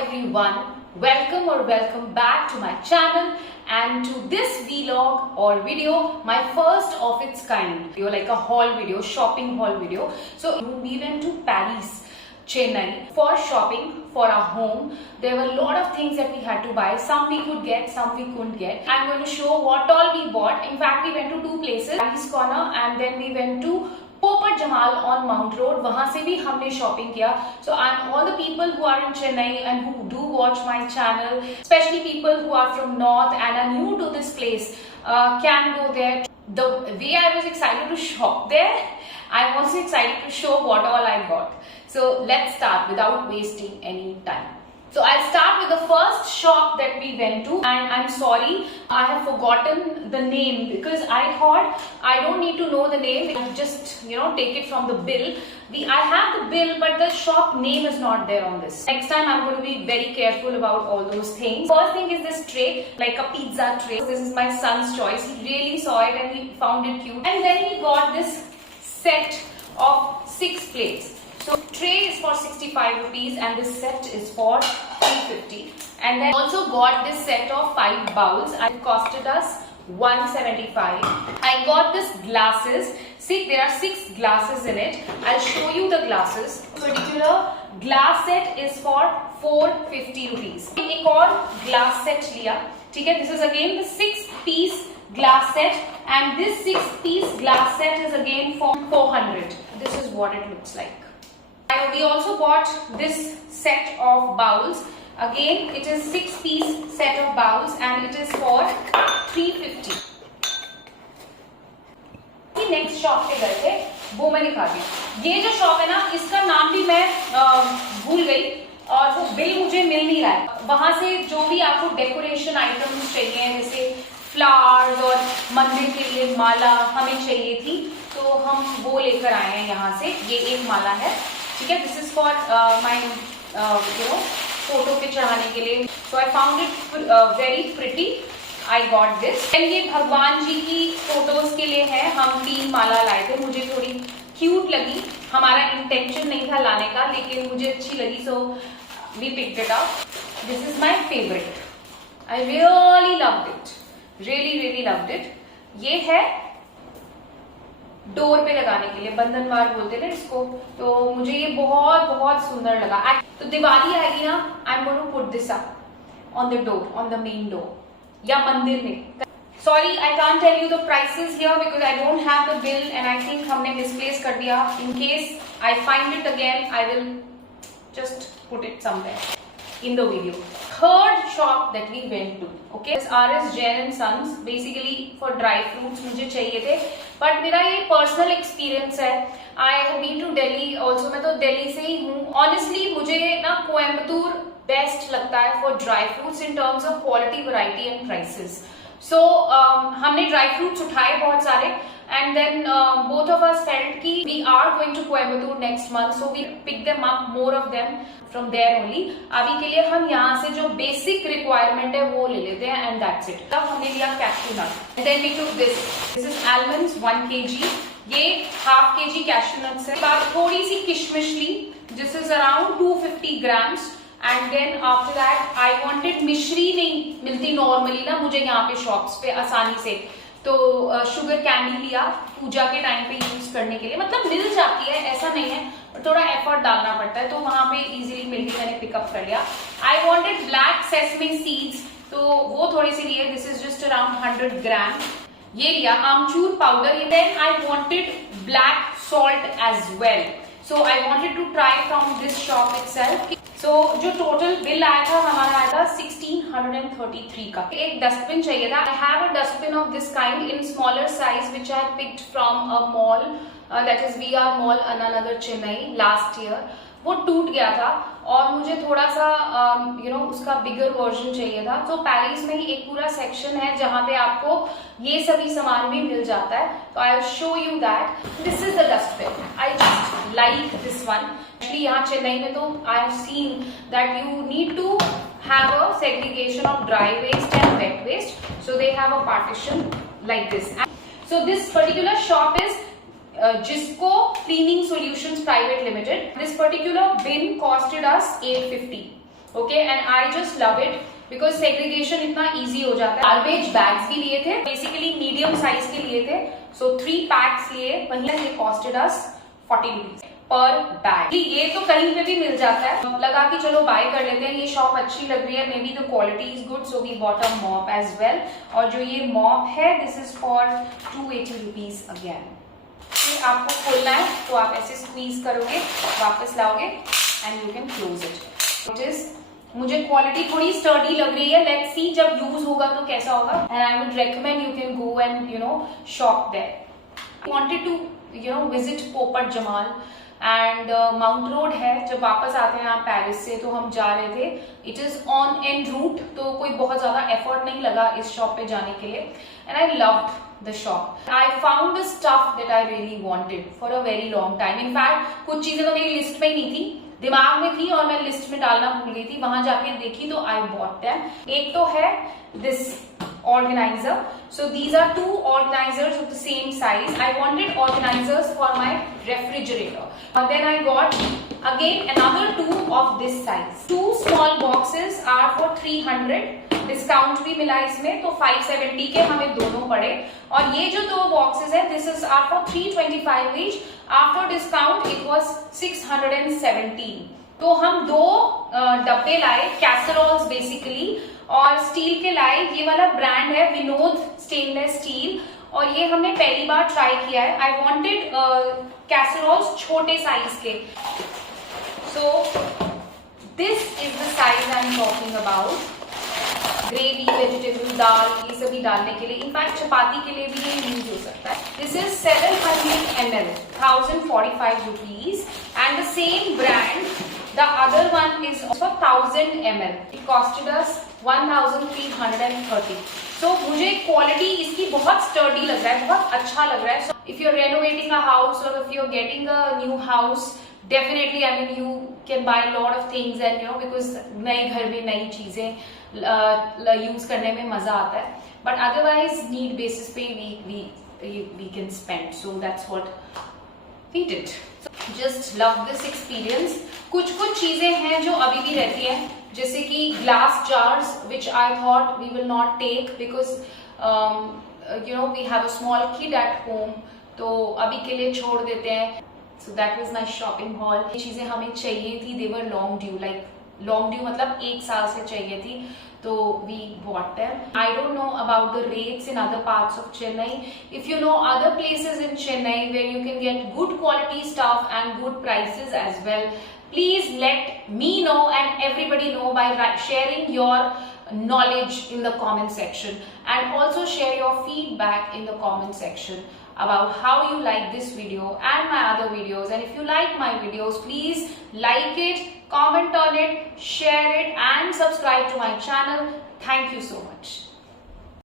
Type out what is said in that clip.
everyone, welcome back to my channel and to this vlog or video, my first of its kind, like a haul video, shopping haul video. So we went to Paris, Chennai for shopping for our home. There were a lot of things that we had to buy. Some we could get, some we couldn't get. I'm going to show what all we bought. In fact, we went to two places, Paris Corner, and then we went to Popat Jamal on Mount Road. वहाँ से भी हमने shopping किया. So and all the people who are in Chennai and who do watch my channel, especially people who are from North and are new to this place, can go there. The way I was excited to shop there, I'm also excited to show what all I got. So let's start without wasting any time. So I'll start with the first shop that we went to, and I'm sorry I have forgotten the name because I thought I don't need to know the name, I just take it from the bill. I have the bill, but the shop name is not there on this. Next time I'm going to be very careful about all those things. First thing is this tray, like a pizza tray. This is my son's choice. He really saw it and he found it cute. And then he got this set of 6 plates. So tray is for 65 rupees and this set is for 350. And then also got this set of 5 bowls. It costed us 175. I got this glasses. See, there are 6 glasses in it. I'll show you the glasses. This particular glass set is for 450 rupees. एक और glass set लिया. ठीक है? This is again the 6-piece glass set, and this 6-piece glass set is again for 400. This is what it looks like. We also bought this set of bowls. Again, it is 6-piece set of bowls and it is for 350. Next shop पे गए थे, वो मैं दिखा दी. ये जो शॉप है ना, इसका नाम भी मैं भूल गई और वो बिल मुझे मिल नहीं रहा है. वहां से जो भी आपको डेकोरेशन आइटम्स चाहिए, जैसे फ्लावर्स और मंदिर के लिए माला हमें चाहिए थी, तो हम वो लेकर आए हैं यहाँ से. ये एक माला है, ठीक है. This is for my photo पे चढ़ाने के लिए. So I found it very pretty. I got this. And ये भगवान जी की फोटोज के लिए है. हम 3 माला लाए थे. मुझे थोड़ी क्यूट लगी. हमारा इंटेंशन नहीं था लाने का, लेकिन मुझे अच्छी लगी, so we picked it up. This is my favourite. I really loved it. Really loved it. ये है डोर पे लगाने के लिए, बंधनवार बोलते हैं इसको. तो मुझे ये बहुत सुंदर लगा. तो दिवाली आएगी ना, I am going to put this up on the door, on the main door या मंदिर में. Sorry I can't tell you the prices here because I don't have the bill and I think हमने misplace कर दिया. In case I find it again, I will just put it somewhere in the video. Third shop that we went to, okay, is RS Jain and Sons, basically for dry fruits मुझे चाहिए थे, but मेरा ये personal experience है. I have been to Delhi also. मैं तो दिल्ली से ही हूँ. Honestly मुझे ना कोयम्बतूर बेस्ट लगता है for dry fruits in terms of quality, variety and prices. So हमने dry fruits उठाए बहुत सारे. And then both of us felt कि we are going to Coimbatore next month, so we picked them up, more of them from there only. अभी के लिए हम यहाँ से जो basic requirement है वो ले लेते हैं and that's it. तब हमने लिया cashew nut. And then we took this. This is almonds 1 kg. ये half kg cashew nuts है. बाद थोड़ी सी किशमिश ली. This is around 250 grams. And then after that I wanted मिश्री नहीं मिलती normally ना मुझे यहाँ पे shops पे आसानी से, तो शुगर कैंडी लिया पूजा के टाइम पे यूज करने के लिए. मतलब मिल जाती है, ऐसा नहीं है, पर थोड़ा एफर्ट डालना पड़ता है, तो वहां पे इजीली मिल गई. मैंने पिकअप कर लिया. I wanted black sesame seeds, तो वो थोड़ी सी लिए. This is just around 100 gram. ये लिया amchur powder. Then I wanted black salt as well, so I wanted to try from this shop itself. So जो टोटल बिल आया था हमारा आया था 1633 का. एक डस्टबिन चाहिए था. I have a dustbin of this kind in smaller size which I picked from a mall, that is VR mall Anna Nagar Chennai last year. वो टूट गया था और मुझे थोड़ा सा उसका बिगर वर्जन चाहिए था. तो पेरिस में ही एक पूरा सेक्शन है जहां पे आपको ये सभी सामान भी मिल जाता है. तो I will show you that. This is the dustbin. I just like this one. Actually यहाँ चेन्नई में तो I have seen that you need to have a segregation of dry waste and wet waste, so they have a partition like this. So this particular shop is Jisco Cleaning Solutions Private Limited. This particular bin costed us 850. Okay, and I just love it because segregation इतना इजी हो जाता है। Garbage bags भी लिए थे, basically medium size के लिए थे, सो 3 पैक्स लिए, वहीं ये कॉस्टेड अस 40 रुपीज पर बैग। ये तो कहीं पे भी मिल जाता है, लगा कि चलो बाय कर लेते हैं, ये शॉप अच्छी लग रही है, maybe the quality is good, so we bought a mop as well. और जो ये मॉप है this is for 280 rupees again. आपको खोलना है तो आप ऐसे स्क्वीज करोगे, वापस लाओगे and you can close it. It is, मुझे क्वालिटी थोड़ी स्टर्डी लग रही है, लेट्स सी जब यूज होगा तो कैसा होगा। And I would recommend you can go and shop there. Wanted to visit Popat Jamal and mount road है, जब वापस आते हैं आप पेरिस से तो हम जा रहे थे, it is on en route, तो कोई बहुत ज्यादा एफर्ट नहीं लगा इस शॉप पे जाने के लिए। And I loved the shop, I found the stuff that I really wanted for a very long time. In fact कुछ चीजें तो मेरी लिस्ट में ही नहीं थी, दिमाग में थी और मैं लिस्ट में डालना भूल गई थी, वहां जाके देखी तो आई बॉट देम। एक तो है this organizer, so these are 2 organizers of the same size. I wanted organizers for my refrigerator, and then I got again another 2 of this size. 2 small boxes are for 300, डिस्काउंट भी मिला इसमें, तो 570 के हमें दोनों पड़े। और ये जो 2 बॉक्सेस है this is are for 325 each, after discount it was 617। तो हम 2 डब्बे लाए, कैसरोल्स बेसिकली, और स्टील के लाए। ये वाला ब्रांड है विनोद स्टेनलेस स्टील, और ये हमने पहली बार ट्राई किया है। आई वांटेड कैसरोल्स छोटे साइज के, so this is the size I am talking about. Gravy, vegetable, दाल, ये सभी डालने के लिए, इनफैक्ट चपाती के लिए भी ये यूज हो सकता है। दिस इज 700 ml, 1045 rupees, and the same brand, the other one is also 1000 ml. It costed us 1330. So मुझे क्वालिटी इसकी बहुत स्टर्डी लग रहा है, बहुत अच्छा लग रहा है। So if you're renovating a house or if you're getting a new house, definitely I mean you can buy a lot of things and because नए घर में नई चीजें यूज करने में मजा आता है, बट अदरवाइज नीड बेसिस पे we can spend, so that's what we did. So, just love this experience. कुछ चीजें हैं जो अभी भी रहती हैं, जैसे कि glass jars which I thought we will not take because we have a small kid at home, तो अभी के लिए छोड़ देते हैं। So that was my shopping haul. ये चीजें हमें चाहिए थी, they were long due, like long due मतलब 1 साल से चाहिए थी, तो we bought them. I don't know about the rates in other parts of Chennai. If you know other places in Chennai where you can get good quality stuff and good prices as well, please let me know and everybody know by sharing your knowledge in the comment section, and also share your feedback in the comment section about how you like this video and my other videos. And if you like my videos, please like it, comment on it, share it and subscribe to my channel. Thank you so much.